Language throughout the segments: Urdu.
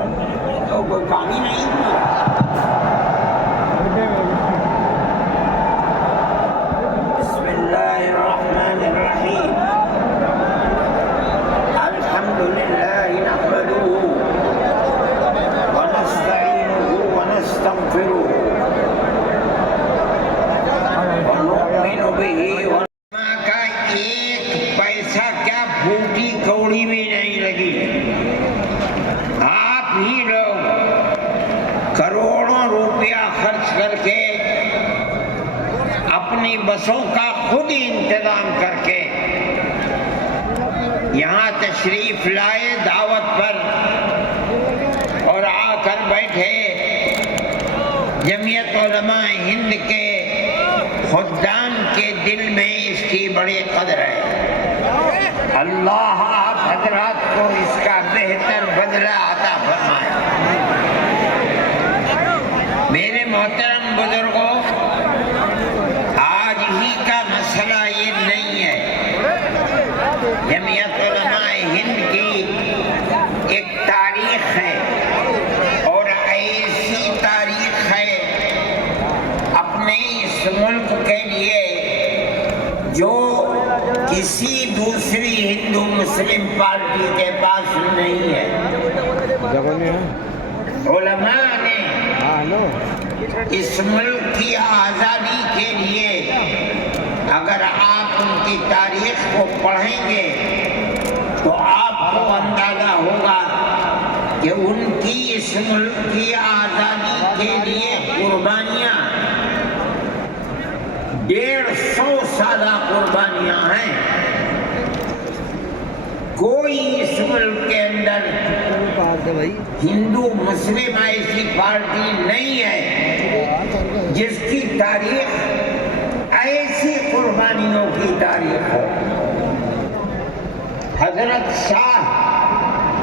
تو کوئی کام ہی نہیں کیا۔ بسم اللہ الرحمن الرحیم، الحمد للہ نحمدہ ونستعینہ ونستغفرہ ونؤمن بہ۔ ماں کا ایک پیسہ کیا پھوٹی کوڑی میں نہیں لگی۔ آپ ہی لوگ کروڑوں روپیہ خرچ کر کے اپنی بسوں کا خود انتظام کر کے یہاں تشریف لائے دعوت پر اور آ کر بیٹھے۔ جمعیت علماء ہند کے خدام کے دل میں اس کی بڑی قدر ہے۔ اللہ آپ حضرات کو اس کا بہتر بدلہ عطا فرمائے۔ میرے محترم بزرگوں، آج ہی کا مسئلہ یہ نہیں ہے۔ جمعیت علماء ہند کی ایک تاریخ ہے اور ایسی تاریخ ہے اپنے اس ملک کے لیے جو کسی دوسری ہندو مسلم پارٹی کے پاس نہیں ہے۔ علماء نے اس ملک کی آزادی کے لیے اگر آپ ان کی تاریخ کو پڑھیں گے تو آپ کو اندازہ ہوگا کہ ان کی اس ملک کی آزادی کے لیے قربانیاں 150 سالہ قربانیاں ہیں۔ کوئی اس ملک کے اندر ہندو مسلم ایسی پارٹی نہیں ہے جس کی تاریخ ایسی قربانیوں کی تاریخ ہو۔ حضرت شاہ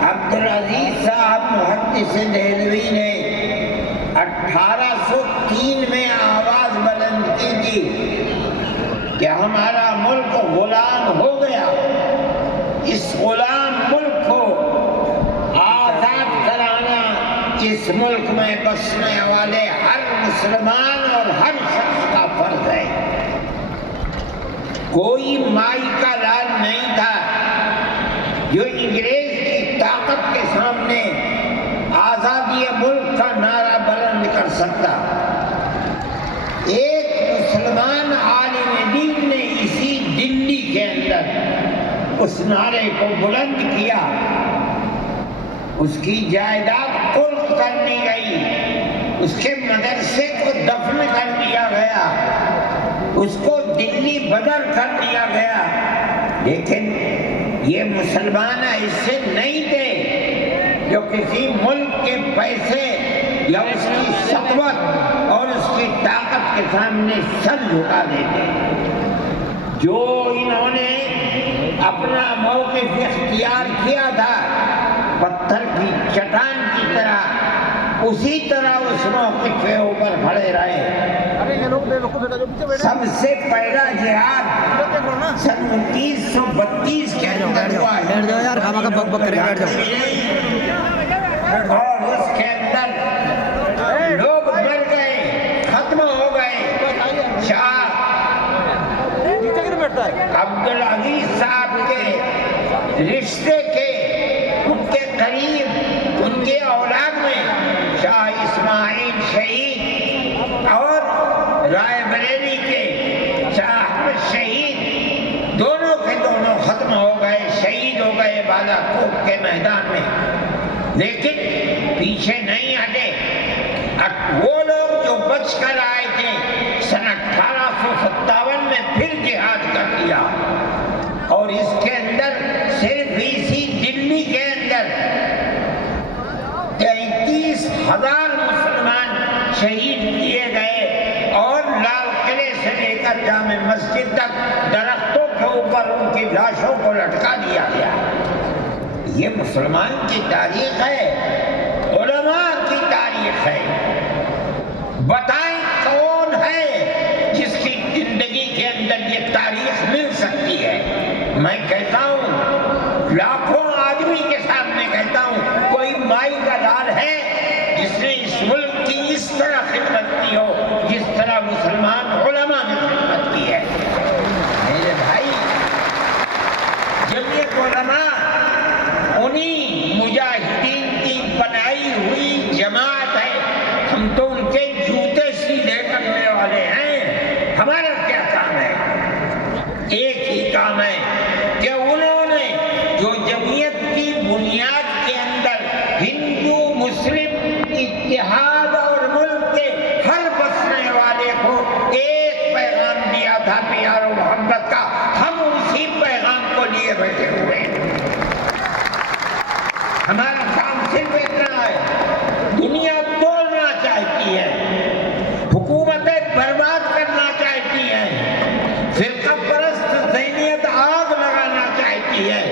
عبدالعزیز صاحب محدث دہلوی نے 1803 میں آواز بلند کی تھی کہ ہمارا ملک غلام ہو گیا، اس غلام ملک کو آزاد کرانا اس ملک میں بسنے والے ہر مسلمان اور ہر شخص کا فرض ہے۔ کوئی مائی کا لال نہیں تھا جو انگریز کی طاقت کے سامنے آزادی ملک کا نعرہ بلند کر سکتا۔ ایک مسلمان عالم دین نے اسی دلی کے اندر اس نعرے کو بلند کیا، اس کی جائیداد قلق کر دی گئی، اس کے مدرسے کو دفن کر دیا گیا، اس کو دلی بدر کر دیا گیا، لیکن یہ مسلمان ایسے نہیں تھے جو کسی ملک کے پیسے یا اس کی ثروت اور اس کی طاقت کے سامنے سر جھکا دیتے۔ جو انہوں نے اپنا موقف اختیار کیا تھا پتھر کی چٹان کی طرح، اسی طرح اس موقف کے اوپر کھڑے رہے۔ سب سے پہلا جہاد سن 1932 کے اندر ہوا اور اس کے اندر لوگ مر گئے، ختم ہو گئے۔ شاہ عبدالعزیز صاحب کے رشتے کے، ان کے قریب، ان کے اولاد میں شاہ اسماعیل شہید اور رائے بریلی کے شاہ احمد شہید، دونوں کے دونوں ختم ہو گئے، شہید ہو گئے بالا کوٹ کے میدان میں، لیکن پیچھے نہیں ہٹے۔ وہ لوگ جو بچ کر آئے تھے سن 1857 میں پھر جہاد کر دیا، اور اس کے اندر صرف اسی دلی کے اندر 33,000 مسلمان شہید کیے گئے، اور لال قلعے سے لے کر جامع مسجد تک درختوں کے اوپر ان کی لاشوں کو لٹکا دیا گیا۔ یہ مسلمان کی تاریخ ہے، علماء کی تاریخ ہے۔ بتائیں کون ہے جس کی زندگی کے اندر یہ تاریخ مل سکتی ہے؟ میں کہتا ہوں، لاکھوں آدمی کے سامنے کہتا ہوں، کوئی مائی کا لال اتحاد اور ملک کے ہر بسنے والے کو ایک پیغام دیا تھا پیار و محبت کا، ہم اسی پیغام کو لیے بیٹھے ہوئے ہیں۔ ہمارا کام صرف اتنا ہے، دنیا توڑنا چاہتی ہے، حکومتیں برباد کرنا چاہتی ہیں، فرقہ پرست ذہنیت آگ لگانا چاہتی ہے،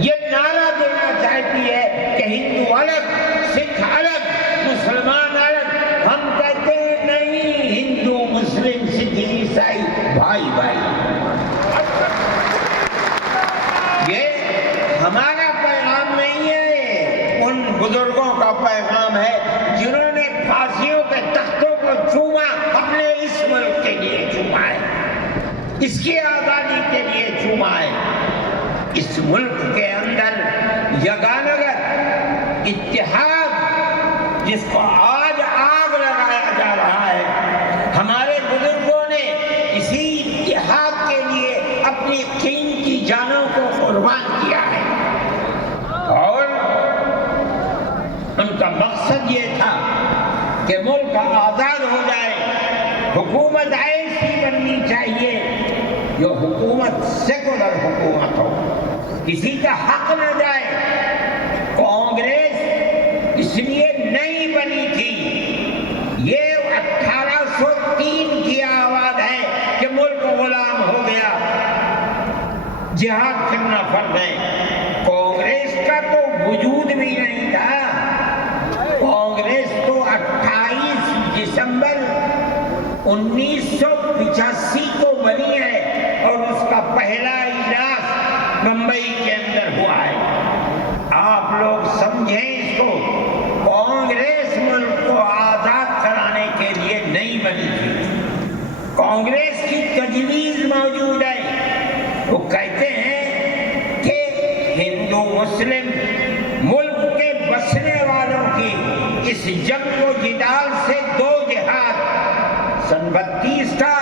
یہ نعرہ دینا چاہتی ہے کہ ہندو الگ، سکھ الگ، مسلمان الگ۔ ہم کہتے ہیں نہیں، ہندو مسلم سکھ عیسائی بھائی بھائی۔ یہ ہمارا پیغام نہیں ہے، ان بزرگوں کا پیغام ہے جنہوں نے پھانسیوں کے تختوں کو چوما، اپنے اس ملک کے لیے چوما ہے، اس کی آزادی کے لیے چوما ہے۔ اس ملک کے اندر یگانگت اتحاد جس کو آج آگ لگایا جا رہا ہے، ہمارے بزرگوں نے اسی اتحاد کے لیے اپنی قیمتی جانوں کو قربان کیا ہے، اور ان کا مقصد یہ تھا کہ ملک آزاد ہو جائے، حکومت ایسی بننی چاہیے جو حکومت سیکولر حکومت ہو، کسی کا حق نہ جائے۔ کانگریس اس لیے نہیں بنی تھی، یہ 1803 کی آواز ہے کہ ملک غلام ہو گیا، جہاد کرنا فرض ہے۔ کانگریس کا تو وجود بھی نہیں تھا، کانگریس تو 28 دسمبر 1985 کو بنی ہے، اور اس کا پہلا اجلاس ممبئی کے اندر ہوا ہے۔ آپ لوگ سمجھیں اس کو، کانگریس ملک کو آزاد کرانے کے لیے نہیں بنی تھی، کانگریس کی تجویز موجود ہے۔ وہ کہتے ہیں کہ ہندو مسلم ملک کے بسنے والوں کی اس جنگ و جدال سے دو جہاد، سن 32 کا،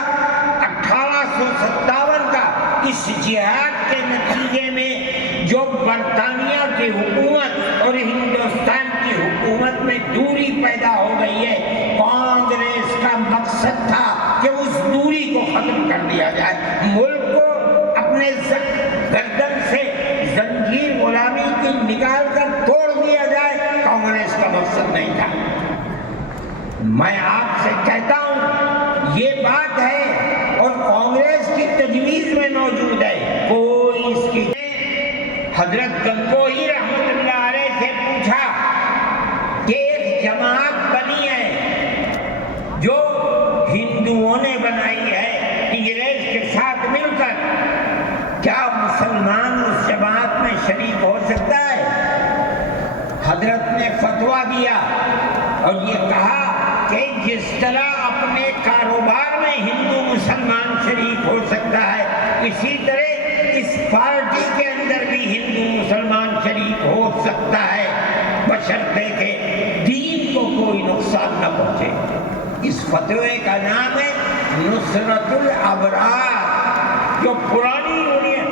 1857 کا، اس جہاد کے نتیجے میں جو برطانیہ کی حکومت اور ہندوستان کی حکومت میں دوری پیدا ہو گئی ہے، کانگریس کا مقصد تھا کہ اس دوری کو ختم کر دیا جائے، ملک کو اپنے گردن سے زنجیر غلامی کی نکال کر توڑ دیا جائے، کانگریس کا مقصد نہیں تھا۔ میں آپ سے کہتا ہوں یہ بات ہے، اور کانگریس کی تجویز میں موجود ہے، کوئی اس کی حضرت گنگوہی رحمۃ اللہ علیہ سے پوچھا کہ ایک جماعت بنی ہے جو ہندوؤں نے بنائی ہے انگریز کے ساتھ مل کر، کیا مسلمان اس جماعت میں شریک ہو سکتا ہے؟ حضرت نے فتویٰ دیا اور یہ کہا کہ جس طرح اپنے کاروبار میں ہندو مسلمان شریک ہو سکتا ہے، اسی طرح اس پارٹی کے اندر بھی ہندو مسلمان شریک ہو سکتا ہے، بشرطے کہ دین کو کوئی نقصان نہ پہنچے۔ اس فتوے کا نام ہے نصرت الابرار، جو پرانی یونین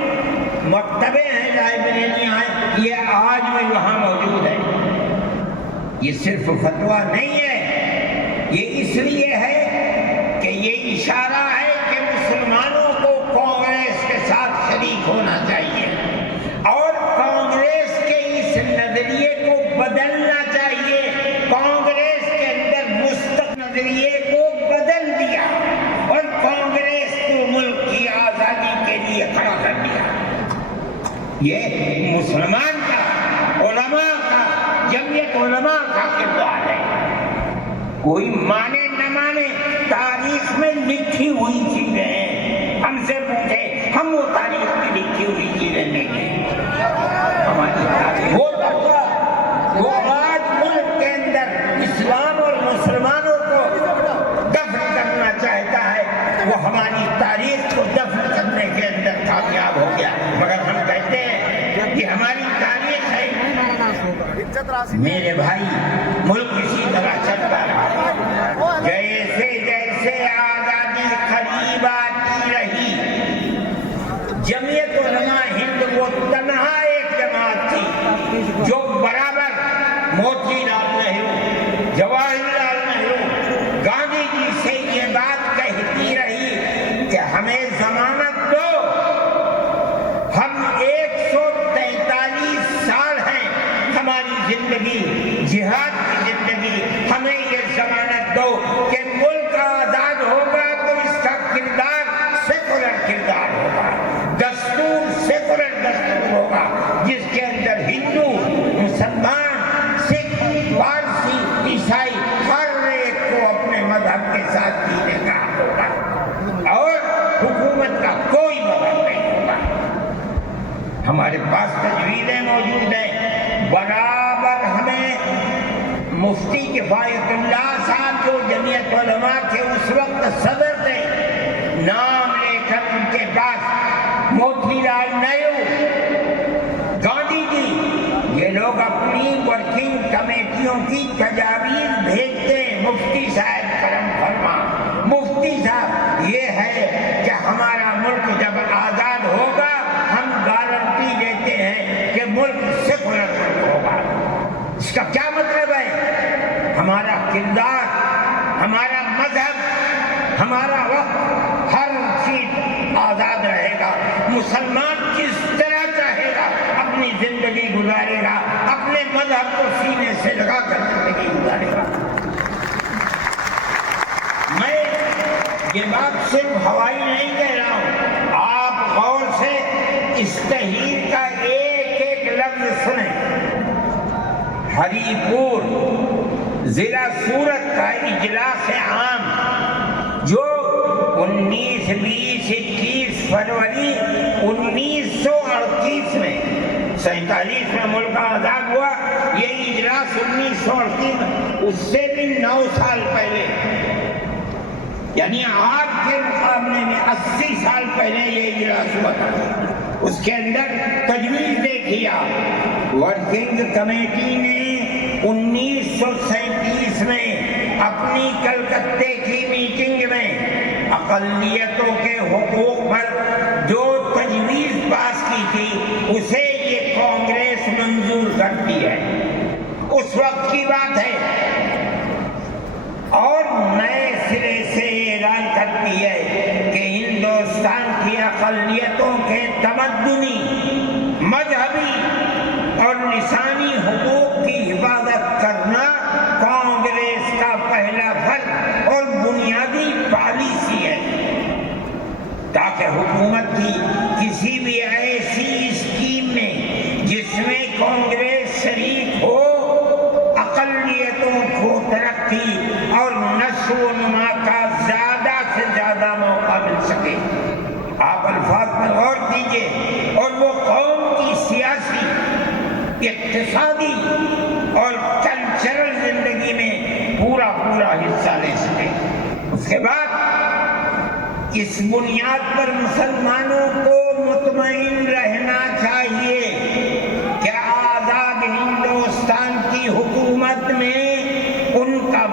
مکتبیں ہیں، لائبریریاں ہیں، یہ آج بھی وہاں موجود ہے۔ یہ صرف فتویٰ نہیں ہے، یہ اس لیے ہے کہ یہ اشارہ ہے کہ مسلمانوں کو کانگریس کے ساتھ شریک ہونا چاہیے، اور کانگریس کے اس نظریے کو بدلنا چاہیے۔ کانگریس کے اندر مستقل نظریے کو بدل دیا اور کانگریس کو ملک کی آزادی کے لیے کھڑا کر دیا۔ یہ مسلمان کا، علماء کا، جمعیت علماء کا کردار ہے۔ کوئی مانے نہ مانے، تاریخ میں لکھی ہوئی چیزیں ہیں، ہم سے پوچھے، ہم وہ تاریخ میں لکھی ہوئی چیزیں نہیں ہیں۔ ہماری تاریخ وہ طبقہ وہ آج ملک کے اندر اسلام اور مسلمانوں کو دفن کرنا چاہتا ہے، وہ ہماری تاریخ کو دفن کرنے کے اندر کامیاب ہو گیا، مگر ہم کہتے ہیں کہ ہماری تاریخ ہے۔ میرے بھائی، ملک اسی طرح چلتا رہا، جیسے جیسے آزادی قریب آتی رہی، جمعیت علماء ہند وہ تنہا ایک جماعت تھی جو برابر موتی لال نہرو، جواہر دو کہ ملک آزاد ہوگا تو اس کا کردار سیکولر کردار ہوگا، دستور سیکولر دستور ہوگا، جس کے اندر ہندو، مسلمان، سکھ، پارسی، عیسائی ہر ایک کو اپنے مذہب کے ساتھ جینے کا ہوگا اور حکومت کا کوئی مذہب نہیں ہوگا۔ ہمارے پاس تجویزیں موجود ہیں، برابر ہمیں مفتی کفایت اللہ صاحب جو جمعیت علماء کے اس وقت صدر تھے، نام لے کر ان کے پاس موتی لال نہرو، گاندھی جی، یہ لوگ اپنی ورکنگ کمیٹیوں کی تجاویز بھیجتے ہیں، مفتی صاحب کرم فرما، مفتی صاحب یہ ہے کہ ہمارا ملک جب آزاد ہوگا ہم گارنٹی دیتے ہیں کہ ملک سیکولر ملک ہوگا۔ اس کا کیا مطلب ہے؟ ہمارا کردار، ہمارا مذہب، ہمارا وقت، ہر چیز آزاد رہے گا۔ مسلمان کس طرح چاہے گا اپنی زندگی گزارے گا، اپنے مذہب کو سینے سے لگا کر زندگی گزارے گا۔ میں یہ بات صرف ہوائی نہیں کہہ رہا ہوں، آپ غور سے اس تحریر کا ایک ایک لفظ سنیں۔ ہری پور ضلع سورت کا اجلاس عام جو 19، 20، 21 فروری 1938 میں 47 میں ملک آزاد ہوا، یہ اجلاس 1938 میں، اس سے بھی 9 سال پہلے، یعنی آج کے مقابلے میں 80 سال پہلے یہ اجلاس ہوا تھا۔ اس کے اندر تجویز دیکھیے، ورکنگ کمیٹی نے 1937 میں اپنی کلکتے کی میٹنگ میں اقلیتوں کے حقوق پر جو تجویز پاس کی تھی اسے یہ کانگریس منظور کرتی ہے، اس وقت کی بات ہے، اور نئے سرے سے اعلان کرتی ہے کہ ہندوستان کی اقلیتوں کے تمدنی، مذہبی اور لسانی حقوق کی حفاظت کرنا کانگریس کا پہلا فرض اور بنیادی پالیسی ہے، تاکہ حکومت کی کسی بھی ایسی اسکیم میں جس میں کانگریس شریک ہو، اقلیتوں کو ترقی اور نشو و نما کا زیادہ سے زیادہ موقع مل سکے۔ آپ الفاظ پر غور کیجئے، اور وہ قوم کی سیاسی، اقتصادی اور کلچرل زندگی میں پورا حصہ لے سکے۔ اس کے بعد اس بنیاد پر مسلمانوں کو مطمئن رہنا چاہیے کہ آزاد ہندوستان کی حکومت میں ان کا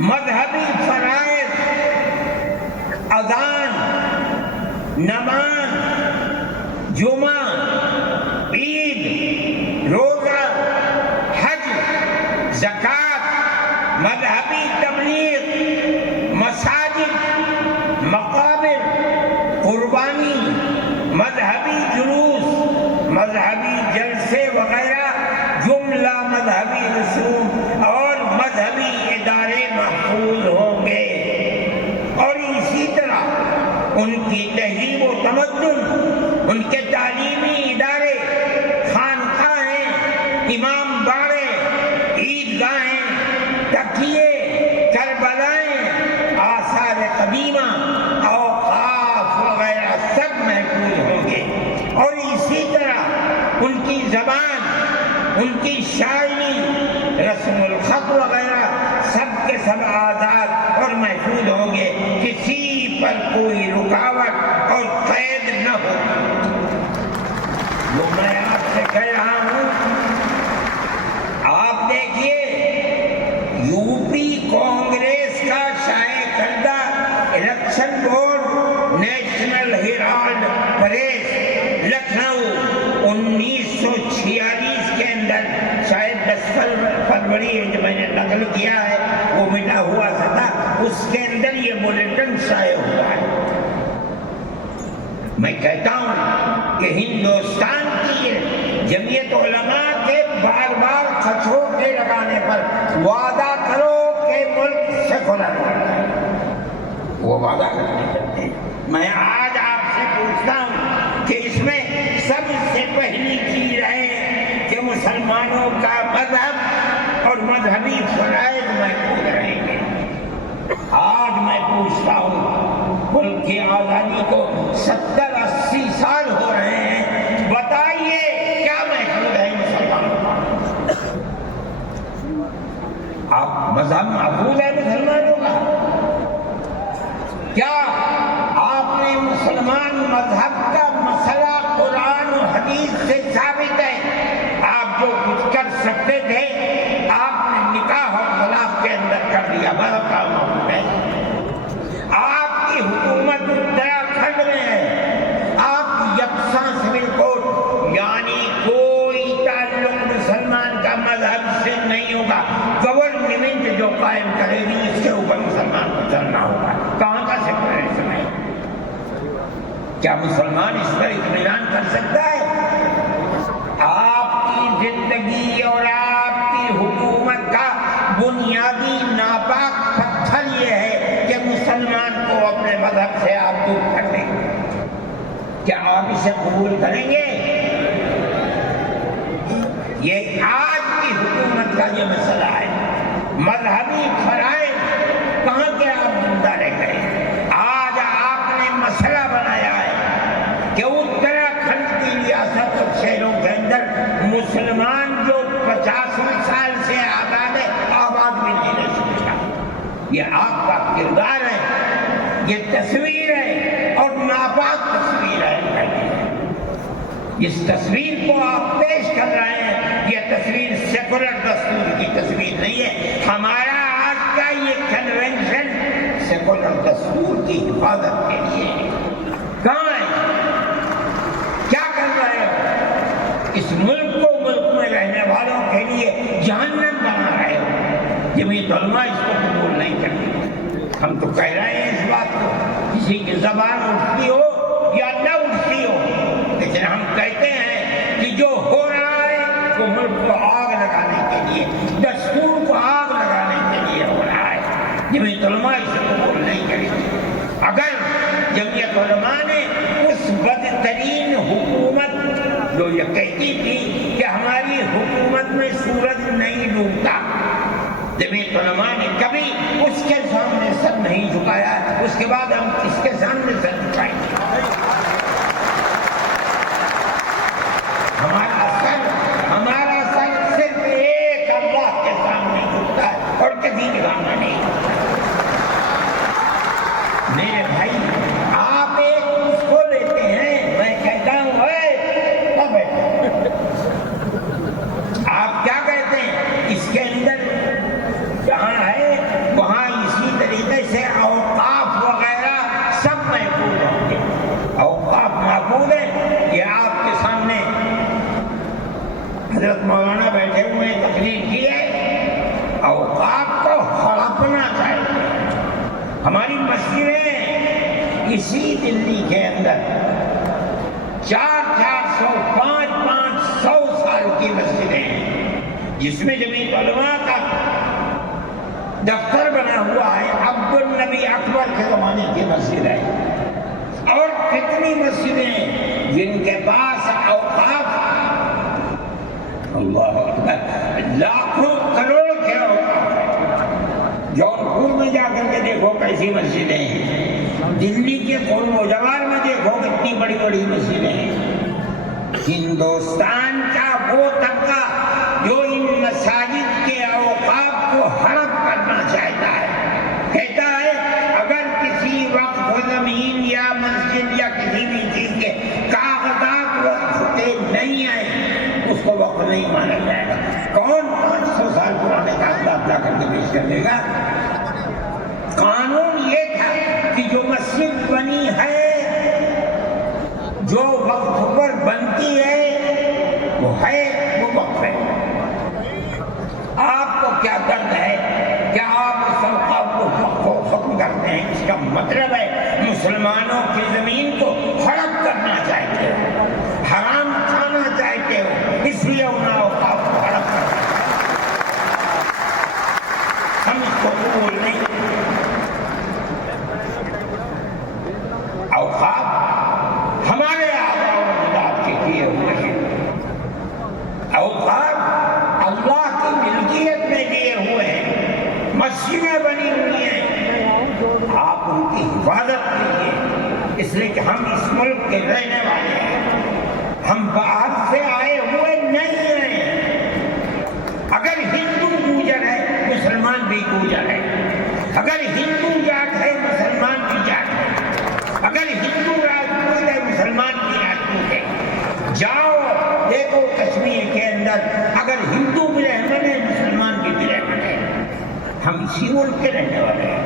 مذہبی فرائض، اذان، نماز، جمعہ، عید، روزہ، حج، زکوٰۃ، مذہبی تبلیغ، مساجد، مقابر، قربانی، مذہبی جلوس، مذہبی جلسے وغیرہ جملہ مذہبی رسوم اور مذہبی ادارے محفوظ ہوں گے، اور اسی طرح ان کی تہذیب و تمدن، ان کے تعلیمی ادارے، خانقاہیں، امام باڑے، عیدگاہیں، تکیے، کربلائیں، آثار قدیمہ، اوقاف وغیرہ سب محفوظ ہوں گے، اور اسی طرح ان کی زبان، ان کی شاعری، رسم الخط وغیرہ سب کے سب آزاد اور محفوظ ہوں گے، کسی پر کوئی رکاوٹ اور قید نہ ہو۔ جو میں آپ سے کہہ رہا ہوں، آپ دیکھیے یو پی کانگریس کا شائع کردہ election board National Herald Press Lucknow 1946 کے اندر، شاید 10 فروری جو میں نے نقل کیا ہے وہ مٹا ہوا تھا، اس کے اندر یہ بلیٹن شائع ہوا ہے۔ میں کہتا ہوں کہ ہندوستان کی جمعیت علماء کے بار بار خچوٹے لگانے پر وعدہ کرو کہ ملک سیکولر ہو جائے، وہ وعدہ کرنے چلتے ہیں۔ میں آج آپ سے پوچھتا ہوں کہ اس میں سب سے پہلی چیز ہے کہ مسلمانوں کا مذہب اور مذہبی فرائض محفوظ رہیں گے۔ آج میں پوچھتا ہوں، ملک کی آزادی کو 70-80 سال ہو رہے ہیں، بتائیے کیا محفوظ ہے مسلمانوں کا؟ آپ مذہب محفوظ ہے مسلمانوں کا؟ کیا آپ نے مسلمان مذہب کا مسئلہ قرآن و حدیث سے ثابت ہے؟ آپ جو کچھ کر سکتے تھے آپ نے نکاح اور طلاق کے اندر کر دیا، مذہب کا معاملہ ہے۔ آپ کی حکومت اتراکھنڈ میں ہے، آپ یکساں سول کوڈ، یعنی کوئی تعلق مسلمان کا مذہب سے نہیں ہوگا، گورنمنٹ جو قائم کرے گی اس کے اوپر مسلمان کو چلنا ہوگا۔ کہاں کا سیکولرزم ہے؟ کیا مسلمان اس پر اطمینان کر سکتا ہے؟ آپ کی زندگی اور آپ کی حکومت کا بنیادی ناپاک پتھر یہ ہے کہ مسلمان کو اپنے مذہب سے آپ دور کر دیں۔ کیا آپ اسے قبول کریں گے؟ یہ آج کی حکومت کا یہ مسئلہ ہے۔ مذہبی فرائض کہاں کے آپ زندہ رہ گئے؟ آج آپ نے مسئلہ بنایا ہے کہ اتراکھنڈ کی ریاست اور شہروں کے اندر مسلمان جو 50 سال سے آباد ہے، آباد بھی نہیں رہ سکتا۔ یہ آپ کا کردار ہے، یہ تصویر ہے اور ناپاک تصویر ہے۔ اس تصویر کو آپ پیش کر رہے ہیں، یہ تصویر سیکولر دستور کی تصویر نہیں ہے۔ ہمارا آج کا یہ کنونشن سیکولر دستور کی حفاظت کے لیے ہے۔ کہاں ہے؟ کیا کر رہے ہو؟ اس ملک کو، ملک میں رہنے والوں کے لیے جہنم بنا رہے ہو۔ جمعیت علماء اس کو قبول نہیں کرتی۔ ہم تو کہہ رہے ہیں اس بات کو، کسی کی زبان اٹھتی ہو یا نہ اٹھتی ہو، لیکن ہم کہتے ہیں کہ جو ہو رہا ہے وہ ملک کو آگ لگانے کے لیے، دستور کو آگ لگانے کے لیے ہو رہا ہے۔ جمعیت علماء اسے قبول نہیں کرے گی۔ اگر جمعیت علماء نے اس بدترین حکومت جو یہ کہتی تھی کہ ہماری حکومت میں سورج نہیں ڈوبتا، جمعیت علماء نے کبھی اس کے سامنے سر نہیں جھکایا، اس کے بعد ہم کس کے سامنے سر جھکائیں گے؟ ہمارا سر صرف ایک اللہ کے سامنے جھکتا ہے اور کسی کے سامنے نہیں۔ میرے بھائی، آپ ایک اس کو لیتے ہیں، میں کہتا ہوں آپ کیا کہتے ہیں؟ اس کے اندر جہاں ہے وہاں اسی طریقے سے اوقاف وغیرہ سب محفوظ ہوں گے۔ اوقاف محفوظ ہے، یہ آپ کے سامنے حضرت مولانا بیٹھے ہوئے تقریر کی ہے۔ اوقاف کو ہڑپنا چاہیے۔ ہماری مسجدیں اسی دلی کے اندر 400 500 سال کی مسجدیں ہیں، جس میں جمعیت علماء کا دفتر بنا ہوا ہے، عبد النبی اکبر کے زمانے کی مسجد ہے۔ اور کتنی مسجدیں جن کے پاس اوقاف، اللہ اکبر، لاکھوں کروڑ کے اوقاف ہیں۔ جونپور میں جا کر کے دیکھو کیسی مسجدیں ہیں، دلی کے قرب و جوار میں دیکھو کتنی بڑی بڑی مسجدیں ہیں۔ ہندوستان کا وہ طبقہ جو ان مساجد کے اوقاف کو ہڑپ کرنا چاہتا ہے، کہتا ہے اگر کسی وقف زمین یا مسجد یا کسی بھی چیز کے کاغذات وقف کے نہیں آئے اس کو وقف نہیں مانا جائے گا۔ کون 500 سال پرانے کاغذات لا کر کے پیش کر دے گا؟ قانون یہ تھا کہ جو مسجد بنی ہے، جو وقف پر بنتی ہے، وہ وقف ہے۔ آپ کو کیا درد ہے کہ آپ اس اوقاف کو ختم کرتے ہیں؟ اس کا مطلب ہے مسلمانوں کی زمین کو ہڑپ کرنا چاہتے ہو، حرام کھانا چاہتے ہو، اس لیے ان اوقاف کو ہڑپ کو قبول نہیں. اوقاف ہمارے آباء و اجداد کے کیے ہوئے ہیں. اوقاف اللہ کی ملکیت میں دیے ہوئے ہیں. مسجدیں بنی ہوئی ہیں, آپ ان کی حفاظت کیجیے, اس لیے کہ ہم اس ملک کے رہنے والے ہیں, ہم باہر سے آئے ہوئے نہیں ہیں. اگر ہندو گوجر ہے مسلمان بھی گوجر ہے, اگر ہندو جاٹ ہے مسلمان بھی جاٹ ہے, اگر ہندو راجپوت ہے مسلمان بھی راجپوت ہے. جاؤ دیکھو کشمیر کے اندر اگر ہندو بھی رہمن ہے مسلمان بھی رہمن ہے. ہم اسی ملک کے رہنے والے ہیں.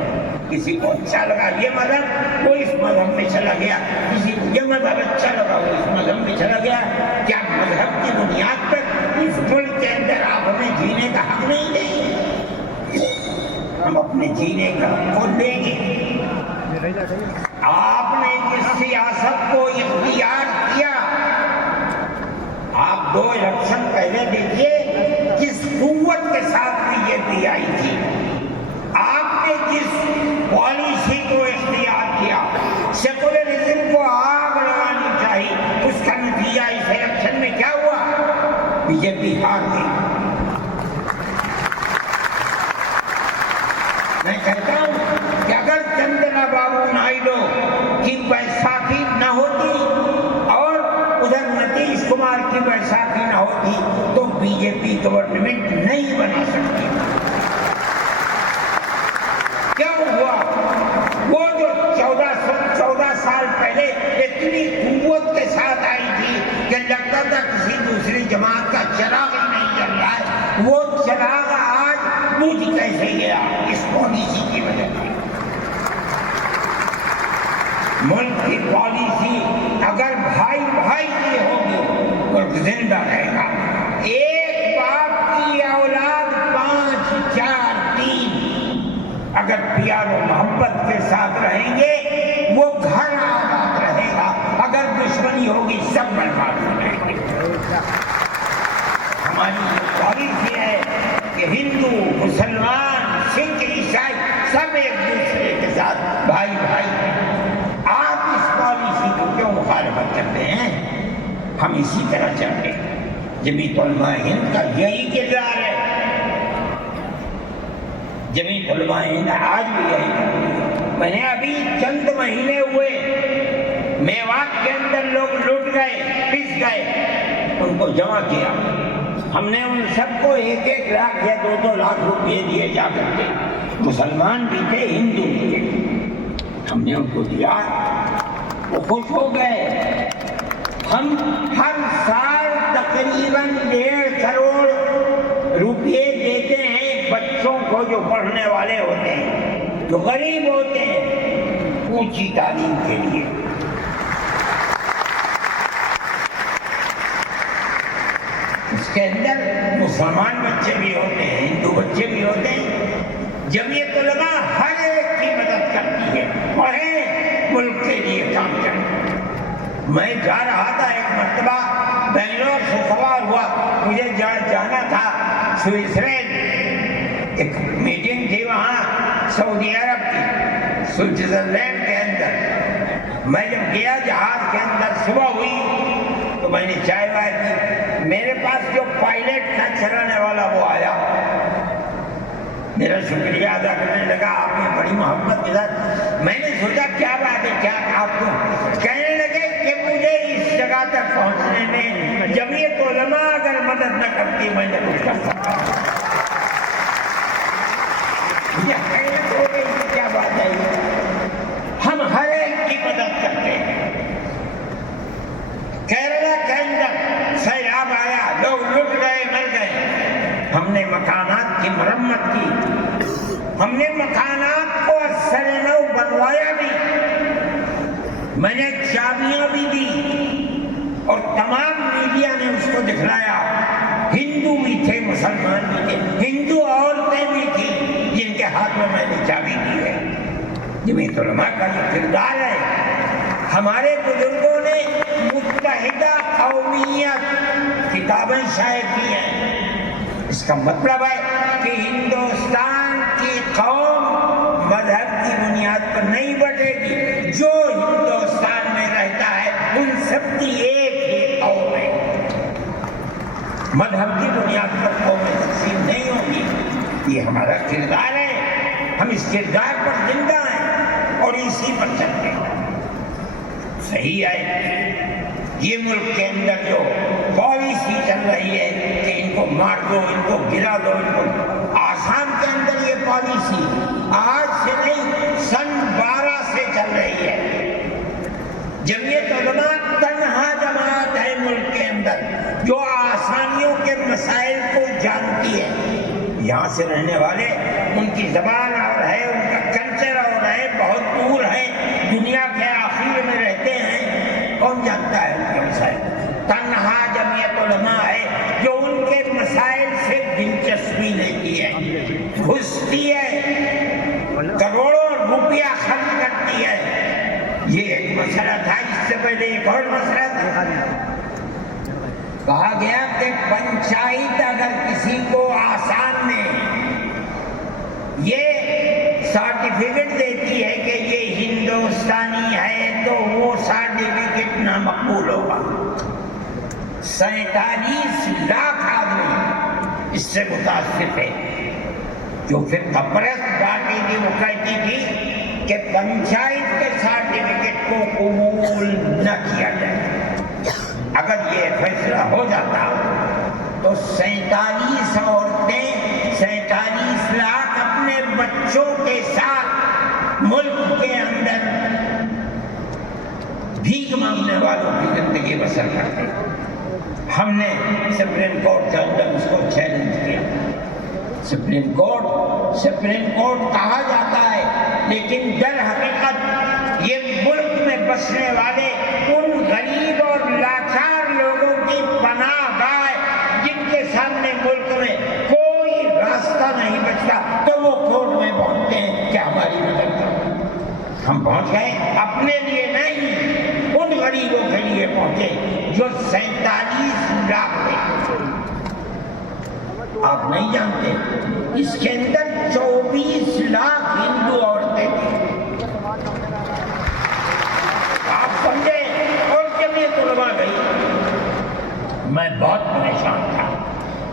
کسی کو اچھا لگا یہ مذہب وہ اس مذہب میں چلا گیا, کسی کو یہ مذہب اچھا لگا وہ اس مذہب میں چلا گیا. کیا مذہب کی بنیاد پر اس ملک کے اندر آپ ہمیں جینے کا حق نہیں دیں؟ ہم اپنے جینے کا حق خود دیں گے. آپ نے جس سیاست کو اختیار کیا, آپ 2 الیکشن پہلے دیکھیے کس قوت کے ساتھ بی جے پی آئی تھی. آپ نے جس پالیسی کو اختیار کیا, سیکولرزم کو آگ لگانی چاہیے, اس کا نتیجہ اس الیکشن میں کیا ہوا؟ بی جے پی ہار گئی. میں کہتا ہوں کہ اگر چندرا بابو نائیڈو کی بیساکھی نہ ہوتی اور ادھر نتیش کمار کی بیساکھی نہ ہوتی تو بی جے پی گورنمنٹ نہیں بنا سکتی. کیا ہوا؟ وہ جو 14 سال پہلے اتنی قوت کے ساتھ آئی تھی کہ لگتا تھا کسی دوسری جماعت کا چراغ ہی نہیں جل رہا ہے, وہ چراغ آج بجھ کیسے گیا؟ اس پالیسی کی وجہ سے. ملک کی پالیسی اگر بھائی بھائی کی ہوگی ملک زندہ رہے گا. ایک باپ کی اولاد 5 4 3 اگر پیار و محبت کے ساتھ رہیں گے وہ گھر آباد رہے گا. اگر دشمنی ہوگی سب برباد ہو جائیں گے. ہماری پالیسی ہے کہ ہندو مسلمان سکھ عیسائی سب ایک دوسرے کے ساتھ بھائی بھائی ہیں. آپ اس پالیسی کو کیوں مخالفت کرتے ہیں؟ ہم اسی طرح چاہتے ہیں. جمعیت علماء ہند کا یہی کردار ہے. جمعیت علماء ہند آج بھی یہی کرتی ہے. میں نے ابھی چند مہینے ہوئے میوات کے اندر لوگ لٹ گئے, پس گئے, ان کو جمع کیا. ہم نے ان سب کو 1-1 لاکھ یا 2-2 لاکھ روپئے دیے جا کر کے. مسلمان بھی تھے, ہندو بھی تھے. ہم نے ان کو دیا, وہ خوش ہو گئے. ہم ہر سال تقریباً 1.5 کروڑ روپئے دیتے ہیں بچوں کو جو پڑھنے والے ہوتے ہیں, جو غریب ہوتے ہیں, اونچی تعلیم کے لیے. اس کے اندر مسلمان بچے بھی ہوتے ہیں, ہندو بچے بھی ہوتے ہیں. جمعیت علماء ہر ایک کی مدد کرتی ہے. پڑھیں, ملک کے لیے کام کریں. میں جا رہا تھا ایک مرتبہ بنگلور سے سوار ہوا, مجھے جانا تھا سوئٹزرلینڈ. ایک میٹنگ تھی وہاں سعودی عرب کی, سوئٹزرلینڈ کے اندر. میں جب گیا جہاز کے اندر, صبح ہوئی تو میں نے چائے وائے پی. میرے پاس جو پائلٹ تھا چلانے والا وہ آیا, میرا شکریہ ادا کرنے لگا. آپ نے بڑی محبت کے ساتھ. میں نے سوچا کیا بات ہے, کیا آپ کو کہنے لگے کہ مجھے اس جگہ تک پہنچنے میں جمعیت علماء اگر مدد نہ کرتی میں نہ کچھ کر سکتا. یہ حیرت ہو گئی, کیا بات ہے. ہم ہر ایک کی مدد کرتے ہیں. کیرلا کے اندر سیلاب آیا, لوگ لٹ گئے, مر گئے. ہم نے مکانات کی مرمت کی, ہم نے مکانات کو اثر نو بنوایا بھی. میں نے چابیاں بھی دی اور تمام میڈیا نے اس کو دکھلایا. ہندو بھی تھے, مسلمان بھی تھے, ہندو عورتیں بھی تھیں جن کے ہاتھ میں میں نے چابی دی ہے. جمعیت علماء کا یہ کردار ہے. ہمارے بزرگوں نے متحدہ قومیت کتابیں شائع کی ہیں. اس کا مطلب ہے کہ ہندوستان کی قوم مذہب کی بنیاد پر نہیں بٹے گی. جو ہندوستان میں رہتا ہے ان سب کی ایک ہی قوم ہے. مذہب کی بنیاد پر قومیں تقسیم نہیں ہوگی. یہ ہمارا کردار ہے. ہم اس کردار پر زندہ ہیں اور اسی پر چلتے ہیں. صحیح ہے یہ ملک کے اندر جو پالیسی چل رہی ہے کہ ان کو مار دو, ان کو گرا دو, ان کو. آسام کے اندر یہ پالیسی آج سے نہیں سن 12 سے چل رہی ہے. جمعیت علماء تنہا جماعت ہے ملک کے اندر جو آسامیوں کے مسائل کو جانتی ہے. یہاں سے رہنے والے ان کی زبان اور ہے, ان کا کلچر اور ہے, بہت دور ہے, دنیا کے آخر میں رہتے ہیں. کون جانتا ہے ان کے مسائل؟ تنہا جمعیت علماء ہے جو ان کے مسائل سے دلچسپی لیتی ہے, گھستی ہے, کروڑوں روپیہ خرچ کرتی ہے. یہ ایک مسئلہ تھا. اس سے پہلے ایک اور مسئلہ تھا. کہا گیا کہ پنچایت اگر کسی کو آسام میں یہ سرٹیفکیٹ دیتی ہے کہ یہ ہندوستانی ہے تو وہ سرٹیفکیٹ نامقبول ہوگا. 47 لاکھ آدمی اس سے متاثر ہے. جو پھر کمرست پارٹی تھی وہ کہتی تھی کہ پنچایت کے سرٹیفکیٹ کو قبول نہ کیا جائے. اگر یہ فیصلہ ہو جاتا تو 47 عورتیں 47 لاکھ اپنے بچوں کے ساتھ ملک کے اندر بھیک مانگنے والوں کی زندگی بسر کرتے. ہم نے سپریم کورٹ کے اندر اس کو چیلنج کیا. سپریم کورٹ کہا جاتا ہے لیکن در حقیقت یہ ملک میں بسنے والے ان غریب اور لاچار لوگوں کی پناہ گاہ جن کے سامنے ملک میں کوئی راستہ نہیں بچتا تو وہ کورٹ میں پہنچتے ہیں کہ ہماری مدد کرو. ہم پہنچ گئے اپنے لیے نہیں, ان غریبوں کے لیے پہنچے جو 47 لاکھ تھے. آپ نہیں جانتے اس کے اندر 24 لاکھ ہندو عورتیں تھیں. آپ سمجھے. اور جمعیت علماء گئی. میں بہت پریشان تھا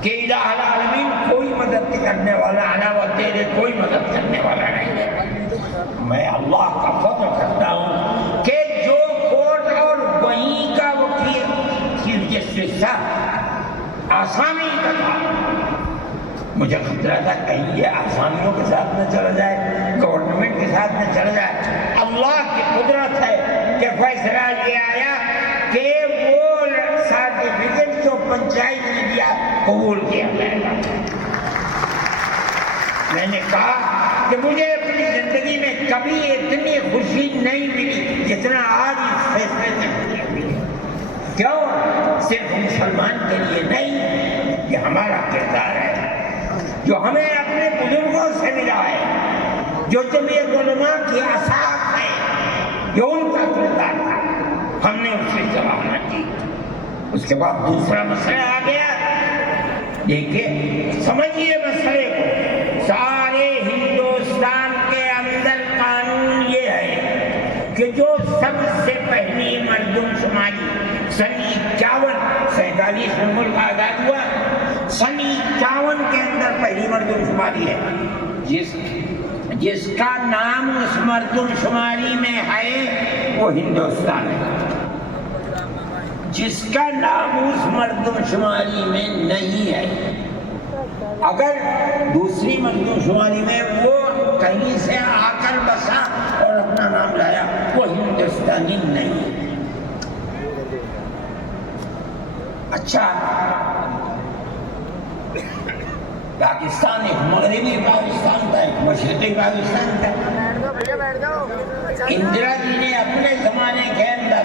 کہ الہ العالمین کوئی مدد کرنے والا علاوہ تیرے کوئی مدد کرنے والا نہیں ہے. میں اللہ کا فضل کرتا ہوں کہ جو کورٹ اور وہیں کا وکیل چیف جسٹس تھا آسامی کا تھا. مجھے خطرہ تھا کہیں یہ آسامیوں کے ساتھ نہ چلا جائے, گورنمنٹ کے ساتھ نہ چلا جائے. اللہ کی قدرت ہے کہ فیصلہ یہ آیا کہ وہ سرٹیفکیٹ جو پنچایت نے دیا قبول کیا جائے گا. میں نے کہا کہ مجھے اپنی زندگی میں کبھی اتنی خوشی نہیں ملی جتنا آج اس فیصلے سے ملی. کیوں؟ صرف مسلمان کے لیے نہیں, یہ ہمارا کردار ہے جو ہمیں اپنے بزرگوں سے ملا ہے, جو جمعیت علماء کی اساس ہے, جو ان کا کردار تھا. ہم نے اس سے سراہنا کی. اس کے بعد دوسرا مسئلہ آ گیا. دیکھیے سمجھیے مسئلے کو. سارے ہندوستان کے اندر قانون یہ ہے کہ جو سب سے پہلی مردم شماری سن 47 میں ملک آزاد ہوا, سن 51 کے اندر پہلی مردم شماری ہے. جس کا نام اس مردم شماری میں ہے وہ ہندوستان ہے. جس کا نام اس مردم شماری میں نہیں ہے, اگر دوسری مردم شماری میں وہ کہیں سے آ کر بسا اور اپنا نام لایا, وہ ہندوستانی نہیں ہے. اچھا, پاکستان ایک مغربی پاکستان تھا, ایک مشرقی پاکستان تھا. اندرا جی نے اپنے زمانے کے اندر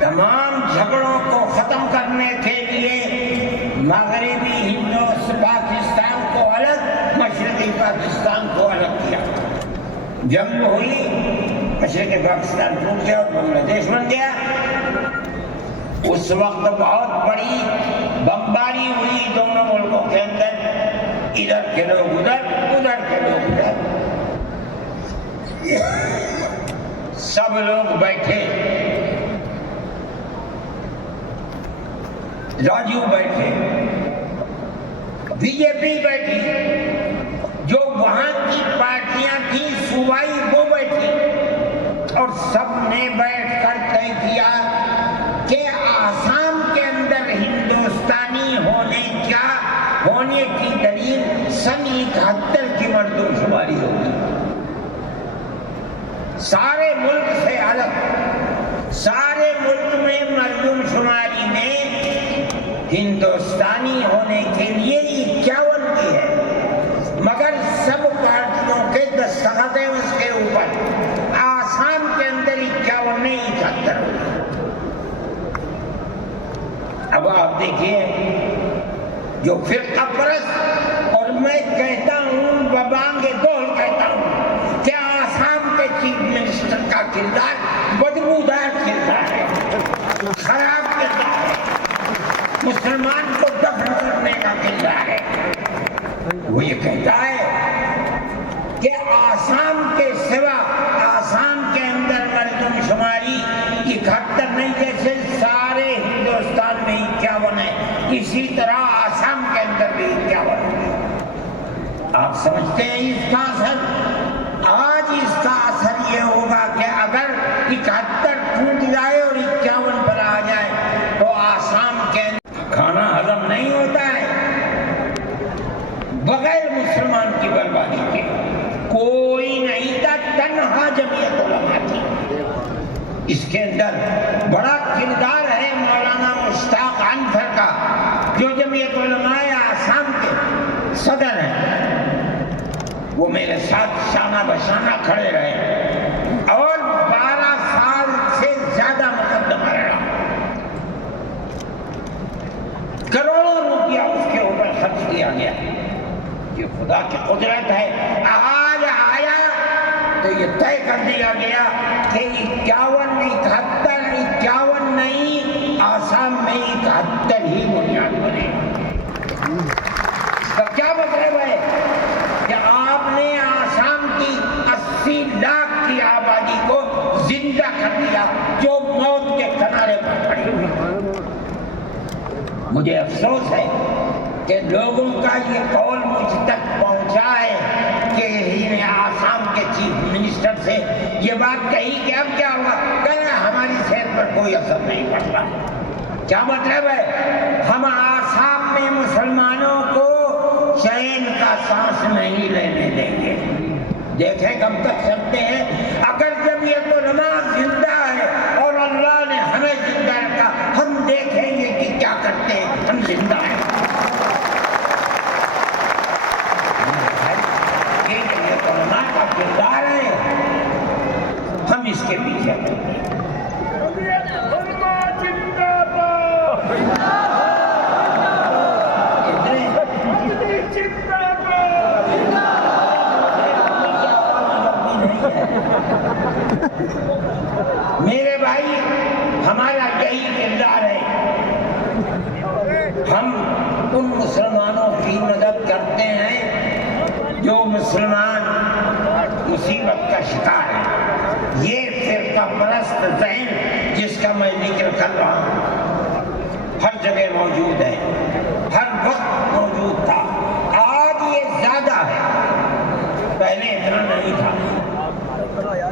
تمام جھگڑوں کو ختم کرنے کے لیے مغربی ہندوستان پاکستان کو الگ, مشرقی پاکستان کو الگ کیا. جنگ ہوئی, مشرقی پاکستان ٹوٹ گیا اور بنگلہ دیش بن گیا. اس وقت بہت بڑی بمباری ہوئی دونوں ملکوں کے اندر. ادھر کے لوگ ادھر، ادھر کے لوگ ادھر، سب لوگ بیٹھے، راجو بیٹھے، بی جے پی بیٹھی، جو وہاں کی پارٹیاں تھیں صوبائی وہ بیٹھی، اور سب نے بیٹھ کر طے کیا کہ آسام کے اندر ہندوستانی ہونے کی دلیل سن 71 کی مردم شماری ہوگی، سارے ملک سے الگ، سارے ملک میں مردم شماری میں ہندوستانی ہونے کے لیے 51 کی ہے، مگر سب پارٹیوں کے دستخط ہیں اس کے اوپر، آسام کے اندر 51 نہیں 71 ہوگی۔ اب آپ دیکھیے جو فرقہ پرست، اور میں کہتا ہوں ببانگ دول کہتا ہوں کہ آسام کے چیف منسٹر کا کردار بدبودار کردار ہے، خراب کردار ہے، مسلمان کو دفن کرنے کا کردار ہے۔ وہ یہ کہتا ہے کہ آسام کے سوا آسام کے اندر مردم شماری 71 نہیں، جیسے سارے ہندوستان میں 51 ہے، اسی طرح آسام کے اندر بھی 51 ہے۔ آپ سمجھتے ہیں اس کا اثر؟ آج اس کا اثر یہ ہوگا کہ اگر 71 ٹوٹ جائے اور 51 پر آ جائے تو آسام کے اندر کھانا ہضم نہیں ہوتا ہے، بغیر مسلمان کی بربادی کے کوئی نہیں تھا، تنہا جمعیت علماء تھی۔ اس کے اندر بڑا کردار ہے مولانا مشتاق انور کا، جو جمعیت علماء آسام کے صدر ہیں، وہ میرے ساتھ شانہ بشانہ کھڑے رہے اور 12 سال سے زیادہ مقدمہ لڑا، کروڑوں روپیہ اس کے اوپر خرچ کیا گیا۔ یہ خدا کی قدرت ہے، آج آیا تو یہ طے کر دیا گیا کہ 51 نہیں، آسام میں 71 ہی بنیاد بنے۔ اس کا کیا مطلب ہے کہ آپ نے آسام کی 80 لاکھ کی آبادی کو زندہ کر دیا جو موت کے کنارے پر پڑی ہوئی۔ مجھے افسوس ہے کہ لوگوں کا یہ قول مجھ تک پہنچا ہے کہ انہیں آسام کے چیف منسٹر سے یہ بات کہی کہ اب کیا ہوا، کہنا ہماری صحت پر کوئی اثر نہیں پڑتا۔ کیا مطلب ہے؟ ہم آسام میں مسلمانوں کو چین کا سانس نہیں لینے دیں گے۔ دیکھیں کب تک چلتے ہیں، اگر جمعیت علماء زندہ ہے اور اللہ نے ہمیں زندہ رکھا، ہم دیکھیں گے کہ کیا کرتے ہیں، ہم زندہ ہیں۔ یہ جمعیت علماء کا کردار ہے، ہم اس کے پیچھے ہیں۔ میرے بھائی، ہمارا یہی کردار ہے، ہم ان مسلمانوں کی مدد کرتے ہیں جو مسلمان مصیبت کا شکار ہے۔ یہ فرقہ پرست ذہن جس کا میں ذکر کر رہا ہوں ہر جگہ موجود ہے، ہر وقت موجود تھا، آج یہ زیادہ ہے، پہلے اتنا نہیں تھا۔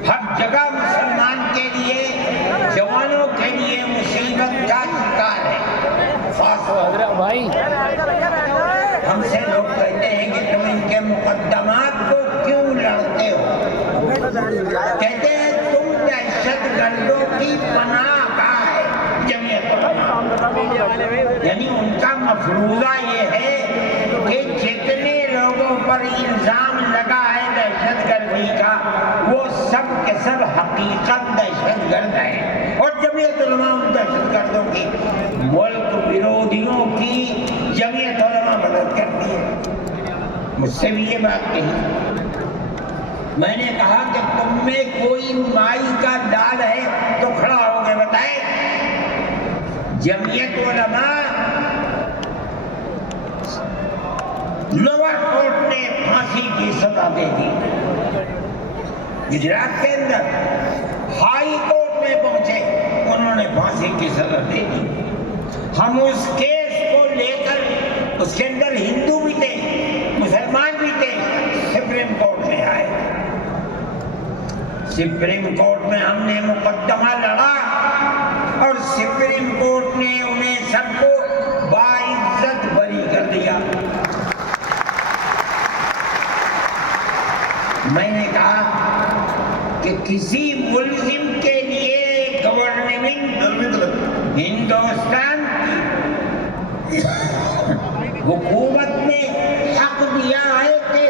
ہر جگہ مسلمان کے لیے، جوانوں کے لیے مصیبت کا شکار ہے۔ خاص بھائی ہم سے لوگ کہتے ہیں کہ تم ان کے مقدمات کو کیوں لڑتے ہو؟ کہتے ہیں تم دہشت گردوں کی پناہ گاہ ہے جمعیت علماء، یعنی ان کا مفروضہ یہ ہے کہ جتنے لوگوں پر الزام لگا ہے دہشت گردی کا، وہ سب کے سب حقیقت دہشت گرد ہیں، اور جمعیت علماء ان دہشت گردوں کی، ملک ویرودھیوں کی جمعیت علماء مدد کرتی ہے۔ مجھ سے بھی یہ بات کہی، میں نے کہا کہ تم میں کوئی مائی کا لال ہے تو کھڑا ہو کے بتائے۔ جمعیت علماء لوور کورٹ کی سزا دے دی. گجرات کے اندر ہائی کورٹ میں پہنچے, انہوں نے پھانسی کی سزا دے دی. ہم اس کیس کو لے کر, اس کے اندر ہندو بھی تھے, مسلمان بھی تھے, سپریم کورٹ میں آئے. سپریم کورٹ میں ہم نے مقدمہ لڑا اور سپریم کورٹ نے انہیں سب کو باعزت بری کر دیا. میں نے کہا کہ کسی ملزم کے لیے گورنمنٹ ہندوستان کی حکومت نے حق دیا ہے کہ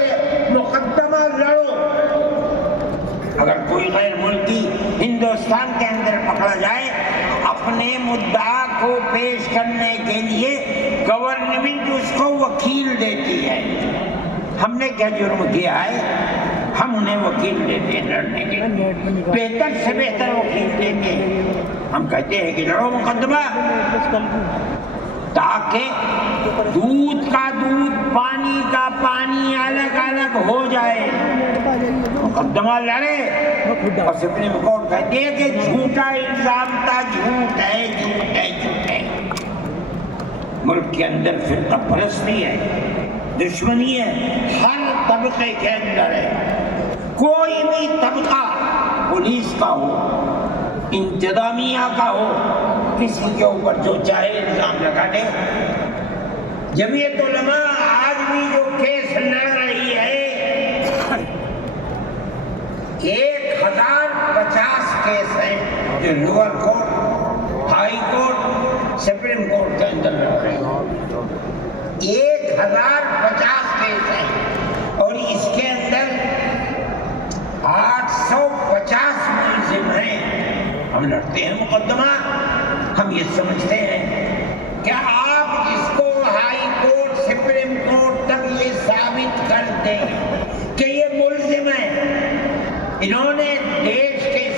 مقدمہ لڑو. اگر کوئی غیر ملکی ہندوستان کے اندر پکڑا جائے, اپنے مدعا کو پیش کرنے کے لیے گورنمنٹ اس کو وکیل دیتی ہے. ہم نے کیا جرم کیا ہے, ہم انہیں وکیل دیتے ہیں لڑنے کے, بہتر سے بہتر وکیل دیں گے. ہم کہتے ہیں کہ لڑو مقدمہ, تاکہ دودھ کا دودھ, پانی کا پانی الگ الگ ہو جائے. مقدمہ لڑے اور سپریم کورٹ کہتی ہے کہ جھوٹا الزام تھا, جھوٹ ہے, جھوٹ ہے, جھوٹ ہے. ملک کے اندر فرقہ پرستی ہے, دشمنی ہے, ہر طبقے کے اندر ہے. کوئی بھی طبقہ, پولیس کا ہو, انتظامیہ کا ہو, کسی کے اوپر جو چاہے الزام لگا دے. جمعیت علماء آج بھی جو کیس لڑ رہی ہے, 1050 کیس ہیں جو lower court, high court, supreme court کے اندر لڑ رہے ہیں. 1050 کیس ہیں اور اس کے اندر 850 ملزم ہیں. ہم لڑتے ہیں مقدمہ, ہم یہ سمجھتے ہیں کہ آپ جس کو ہائی کورٹ, سپریم کورٹ تک یہ ثابت کر دیں کہ یہ ملزم ہیں, انہوں نے دیش کے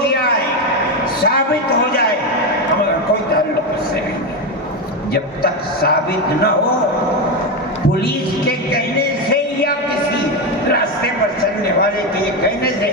کیا ہے, ثابت ہو جائے, ہمارا کوئی تعلق اس سے نہیں. جب تک ثابت نہ ہو, پولیس کے کہنے سے یا کسی راستے پر چلنے والے کے یہ کہنے سے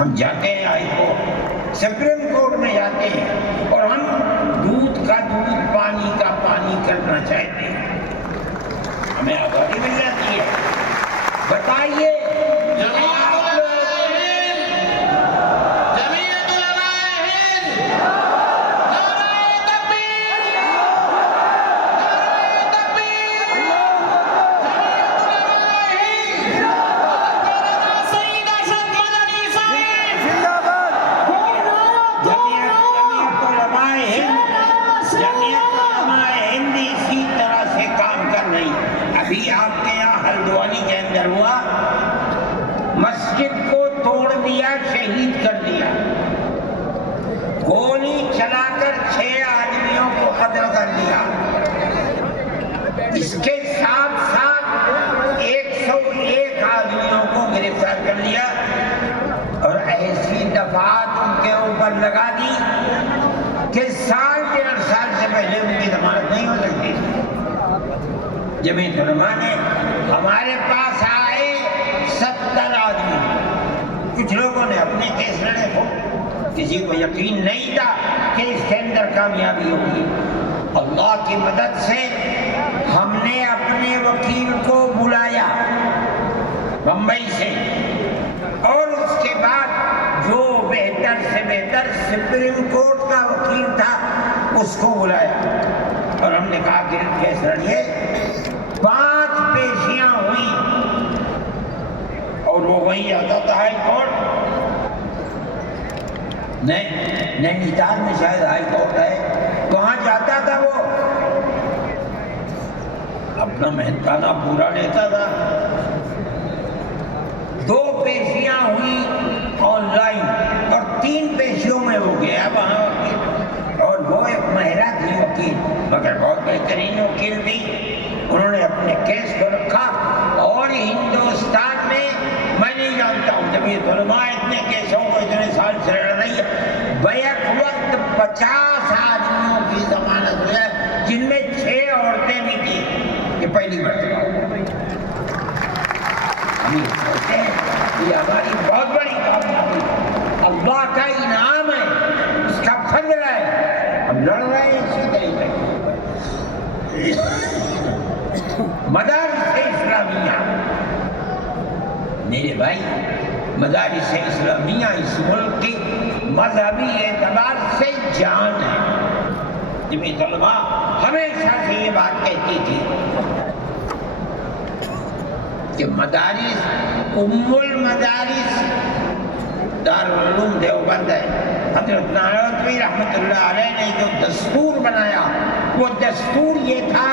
ہم جاتے ہیں ہائی کورٹ, سپریم کورٹ میں جاتے ہیں اور ہم دودھ کا دودھ, پانی کا پانی کرنا چاہتے ہیں. ہمیں آزادی مل جاتی ہے. بتائیے آپ کے یہاں ہلدوانی کے اندر ہوا, مسجد کو توڑ دیا, شہید کر دیا, گولی چلا کر 6 آدمیوں کو قتل کر دیا. اس کے ساتھ ساتھ 101 آدمیوں کو گرفتار کر لیا اور ایسی دفعات ان کے اوپر لگا دی کہ 1.5 سال سے پہلے ان کی ضمانت نہیں ہو سکتی. جمعیت علماء نے ہمارے پاس آئے 70 آدمی, کچھ لوگوں نے اپنے کیس لڑے ہو, کسی کو یقین نہیں تھا کہ اس کے اندر کامیابی ہوگی. اللہ کی مدد سے ہم نے اپنے وکیل کو بلایا بمبئی سے, اور اس کے بعد جو بہتر سے بہتر سپریم کورٹ کا وکیل تھا اس کو بلایا اور ہم نے کہا کہ کیس لڑیے. 5 پیشیاں ہوئی اور وہ وہی آتا تھا ہائی کورٹ. نینی تال میں شاید ہائی کورٹ ہے, وہاں جاتا تھا, وہ اپنا مہنگانہ پورا لیتا تھا. 2 پیشیاں ہوئی آن لائن اور 3 پیشیوں میں ہو گیا وہاں وکیل, اور وہ ایک مہرہ تھی وکیل, مگر بہت بہترین وکیل تھی. انہوں نے اپنے کیس کو رکھا اور ہندوستان میں, میں نہیں جانتا ہوں جمعیت علماء اتنے کیسوں کو اتنے سال سے لڑ رہی ہے, بیک وقت 50 آدمیوں کی ضمانت ہوئی ہے, جن میں 6 عورتیں اب لڑ رہے ہیں اسی طریقے مدارس اسلامیہ، میرے بھائی مدارس اسلامیہ اس ملک کی مذہبی اعتبار سے جان ہے۔ جب طلباء ہمیشہ سے یہ بات کہتی تھی کہ مدارس ام المدارس دارالعلوم دیوبند ہے۔ حضرت نانوتوی رحمۃ اللہ علیہ نے جو دستور بنایا وہ دستور یہ تھا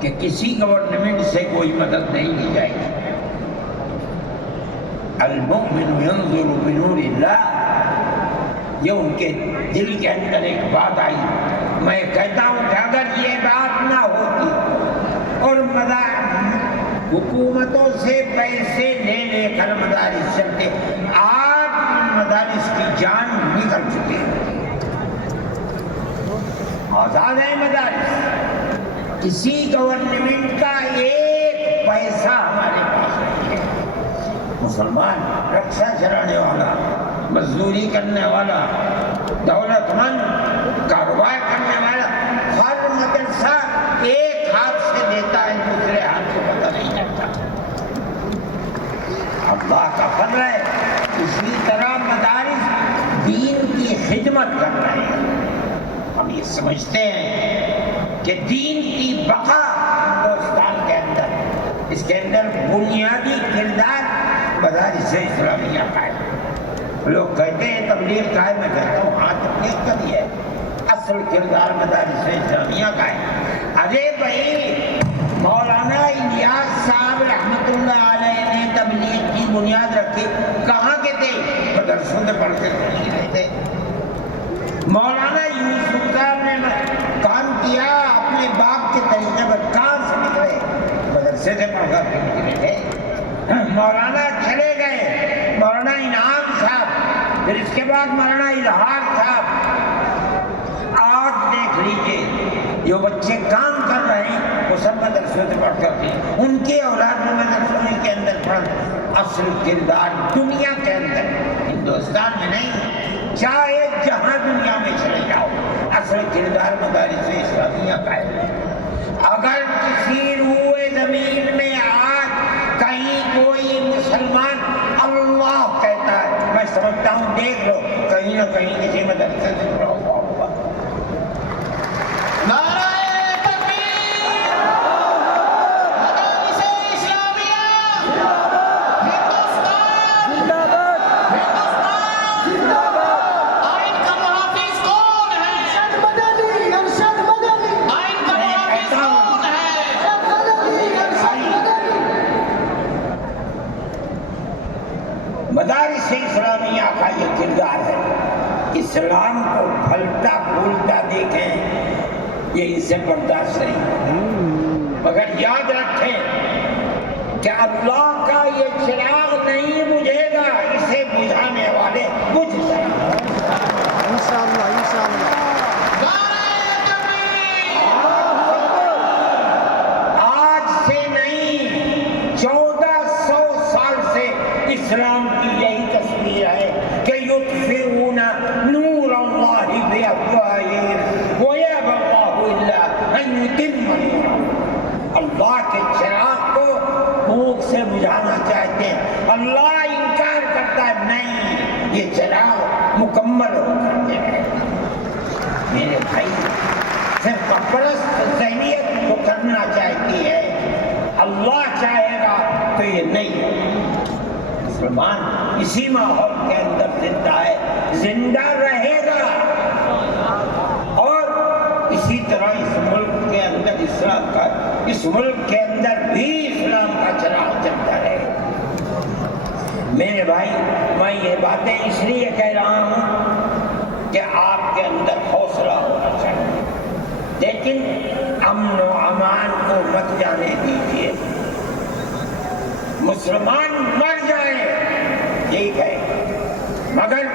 کہ کسی گورنمنٹ سے کوئی مدد نہیں لی جائے گی۔ المؤمن ينظر بنور اللہ، یہ ان کے دل کے اندر ایک بات آئی۔ میں کہتا ہوں کہ اگر یہ بات نہ ہوتی اور حکومتوں سے پیسے لے لے کر مدارس چلتے، آج مدارس کی جان نکل چکی ہے، آزاد ہے مدارس، کسی گورنمنٹ کا ایک پیسہ ہمارے پاس نہیں ہے۔ مسلمان رکشہ چلانے والا، مزدوری کرنے والا، دولت مند، کاروبار کرنے والا، ہر مدرسہ ایک ہاتھ سے دیتا ہے، دوسرے ہاتھ سے پتہ نہیں چلتا۔ اللہ کا فضل ہے، اسی طرح مدارس دین کی خدمت کر رہے ہیں۔ ہم یہ سمجھتے ہیں کہ دین کی بقا ہندوستان کے اندر، اس کے اندر بنیادی کردار مدارس اسلامیہ کا ہے۔ لوگ کہتے ہیں تبلیغ کا ہے، میں کہتا ہوں ہاں تبلیغ کا بھی ہے، اصل کردار مدارس اسلامیہ کا ہے۔ ارے بھائی مولانا الیاس صاحب رحمۃ اللہ علیہ نے تبلیغ کی بنیاد رکھی، کہاں کے تھے؟ مدرسوں سے پڑھ کے تھے۔ مولانا یوسف صاحب نے کام کیا اپنے باپ کے طریقے پر، کہاں سے نکلے؟ مدرسے سے پڑھ کر نکلے تھے۔ مولانا چلے گئے، مولانا انعام صاحب، پھر اس کے بعد مولانا اظہار صاحب۔ آج دیکھ لیجئے جو بچے کام کر رہے ہیں وہ سب مدرسوں سے پڑھ کر ہیں، ان کے اولاد میں مدرسوں کے اندر پڑھ۔ اصل کردار دنیا کے اندر، ہندوستان میں نہیں، چاہے جہاں دنیا میں چلے جاؤ، اصل کردار مدارس اسلامیہ کا ہے۔ اگر کسی روئے زمین میں آج کہیں کوئی مسلمان اللہ کہتا ہے، میں سمجھتا ہوں دیکھ لو کہیں نہ کہیں کسی مدرسے سے پڑھا ہوا ہوگا۔ مدارس اسلامیہ کا یہ کردار ہے۔ اسلام کو پھلتا پھولتا دیکھیں یہ اس سے برداشت نہیں، مگر یاد رکھیں کہ اللہ کا یہ چراغ نہیں بجھے گا، اسے بجھانے والے بجھ جائیں گے انشاءاللہ انشاءاللہ۔ آج سے نہیں، 1400 سال سے اسلام کی یہی تصویر ہے کہ یطفئون نور اللہ بافواہہم ویأبی اللہ الا ان یتم نورہ۔ اللہ کے چراغ کو بھوک سے بجھانا چاہتے ہیں، اللہ انکار کرتا ہے نہیں، یہ چراغ مکمل ہو کر کے رہے گا۔ میرے بھائی صرف پرست ذہنیت کو کرنا چاہتی ہے، اللہ چاہے گا تو یہ نہیں ہے۔ مسلمان اسی ماحول کے اندر زندہ ہے، زندہ رہے گا، اور اسی طرح اس ملک کے اندر اسلام کا، اس ملک کے اندر بھی اسلام کا چراغ چلتا رہے گا۔ میرے بھائی میں یہ باتیں اس لیے کہہ رہا ہوں کہ آپ کے اندر حوصلہ ہونا چاہیے، لیکن امن و امان کو مت جانے دیجیے۔ مسلمان مر جائے یہی کہے، مگر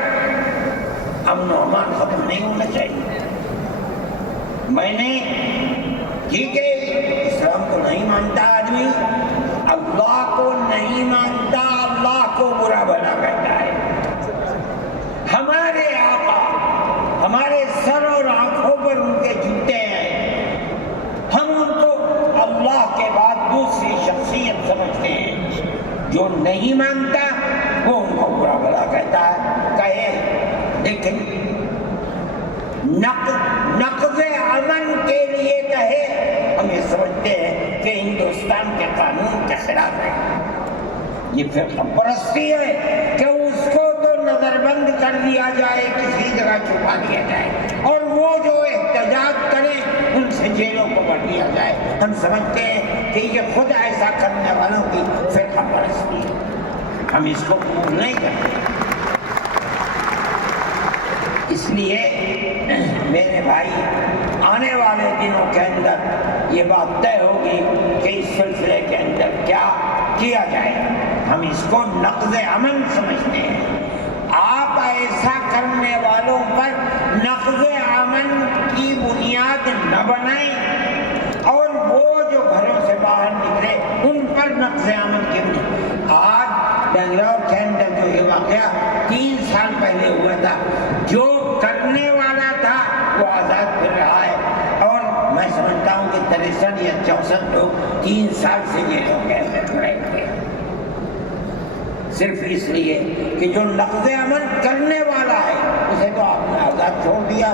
امن و امان ختم نہیں ہونا چاہیے۔ میں نے ٹھیک ہے اسلام کو نہیں مانتا آدمی، اللہ کو نہیں مانتا، اللہ کو برا بھلا کہتا ہے۔ ہمارے آقا لیکن نقض امن کے لیے کہے، ہم یہ سمجھتے ہیں کہ ہندوستان کے قانون کے خلاف ہے، یہ فرقہ پرستی ہے کہ اس کو تو نظر بند کر دیا جائے، کسی جگہ چھپا دیا جائے، اور وہ جو احتجاج کریں ان سے جیلوں کو بھر دیا جائے۔ ہم سمجھتے ہیں کہ یہ خود ایسا کرنے والوں کی فرقہ پرستی ہے، ہم اس کو قبول نہیں کرتے۔ اس لیے میرے بھائی آنے والے دنوں کے اندر یہ بات طے ہوگی کہ اس سلسلے کے اندر کیا کیا جائے۔ ہم اس کو نقض امن سمجھتے ہیں۔ آپ ایسا کرنے والوں پر نقض امن کی بنیاد نہ بنائیں، اور وہ جو گھروں سے باہر نکلے ان پر نقض امن کی بنیاد۔ آج بنگلور کے اندر جو یہ واقعہ 3 سال پہلے ہوا تھا، جو کرنے والا تھا وہ آزاد پھر رہا ہے، اور میں سمجھتا ہوں کہ 63 یا 64 لوگ 3 سال سے جیلوں کے اندر پڑے ہوئے ہیں، صرف اس لیے کہ جو نقض امن کرنے والا ہے اسے تو آپ نے آزاد چھوڑ دیا،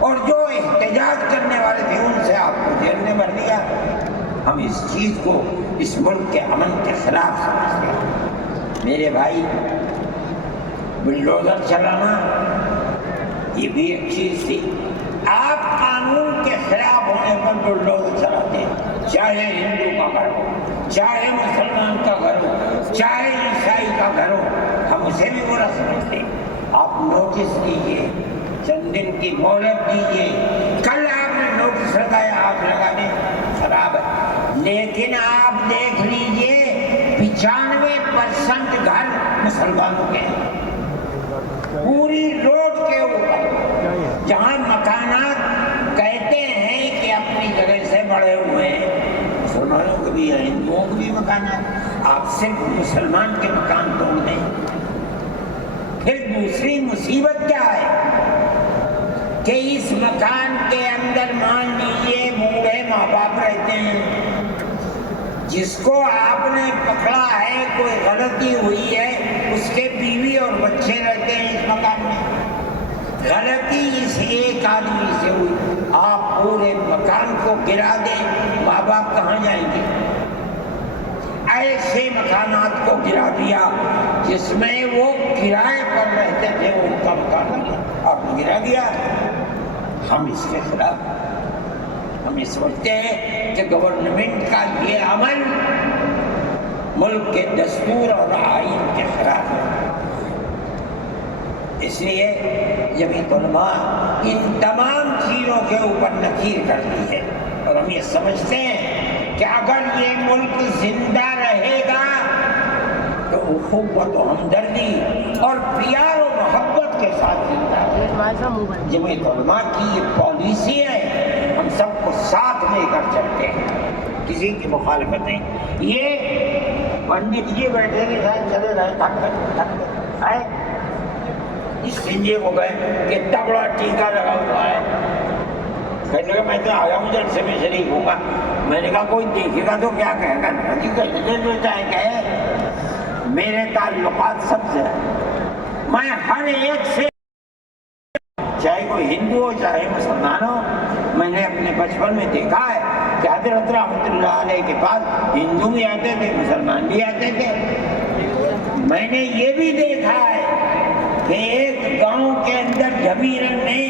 اور جو احتجاج کرنے والے تھے ان سے آپ کو جیل میں بھر دیا۔ ہم اس چیز کو اس ملک کے امن کے خلاف سمجھتے ہیں۔ میرے بھائی بلڈوزر چلانا یہ بھی ایک چیز تھی۔ آپ قانون کے خلاف ہونے پر بلڈوزر چلاتے ہیں، چاہے ہندو کا گھر ہو، چاہے مسلمان کا گھر ہو، چاہے عیسائی کا گھر ہو، ہم اسے بھی برا سمجھتے ہیں۔ آپ نوٹس دیجیے، چند دن کی مہلت دیجیے، کل آپ نے نوٹس لگایا، آپ لگانے خراب ہے، لیکن آپ دیکھ لیجیے 95% گھر مسلمانوں کے ہیں، پوری روڈ کے اوپر جہاں مکانات کہتے ہیں کہ اپنی جگہ سے بڑے ہوئے ہیں، مسلمانوں کے بھی ہیں، ہندوؤں کے بھی مکانات، آپ صرف مسلمان کے مکان توڑ دیں۔ پھر دوسری مصیبت کیا ہے کہ اس مکان کے اندر مان لیجیے بوڑھے ماں باپ رہتے ہیں، جس کو آپ نے پکڑا ہے، کوئی غلطی ہوئی ہے، اس کے بیوی اور بچے رہتے ہیں اس مکان میں، غلطی اس ایک آدمی سے ہوئی، آپ پورے مکان کو گرا دیں، ماں باپ کہاں جائیں گے؟ ایسے مکانات کو گرا دیا جس میں وہ کرائے پر رہتے تھے، ان کا مکان آپ نے گرا دیا۔ ہم اس کے خلاف، ہم یہ سمجھتے ہیں کہ گورنمنٹ کا یہ عمل ملک کے دستور اور آئین کے خلاف ہے۔ اس لیے جمعیت علماء ان تمام چیزوں کے اوپر نکیر کرتی ہے، اور ہم یہ سمجھتے ہیں کہ اگر یہ ملک زندہ رہے گا تو اخوت و ہمدردی اور پیار و محبت کے ساتھ زندہ رہے گا۔ جمعیت علماء کی یہ پالیسی ہے، ہم سب کو ساتھ لے کر چلتے ہیں، کسی کی مخالفت نہیں۔ یہ پنڈت جی بیٹھے کے ساتھ چلے رہے، تھک گئے، اس سنجے کو گئے کہ اتنا بڑا ٹیکا لگا ہوا ہے، کہنے لگا میں تو آیا ہوں جلسے میں شریک ہوں گا۔ میں نے کہا کوئی دیکھے گا تو کیا کہے گا؟ چاہے کہے میرے تعلقات سب سے ہیں، میں ہر ایک سے، چاہے کوئی ہندو ہو چاہے مسلمان ہو، میں نے اپنے بچپن میں دیکھا ہے کہ حضرت رحمۃ اللہ علیہ کے پاس ہندو بھی آتے تھے، مسلمان بھی آتے تھے۔ میں نے یہ بھی دیکھا ہے کہ ایک گاؤں کے اندر جبیرن نے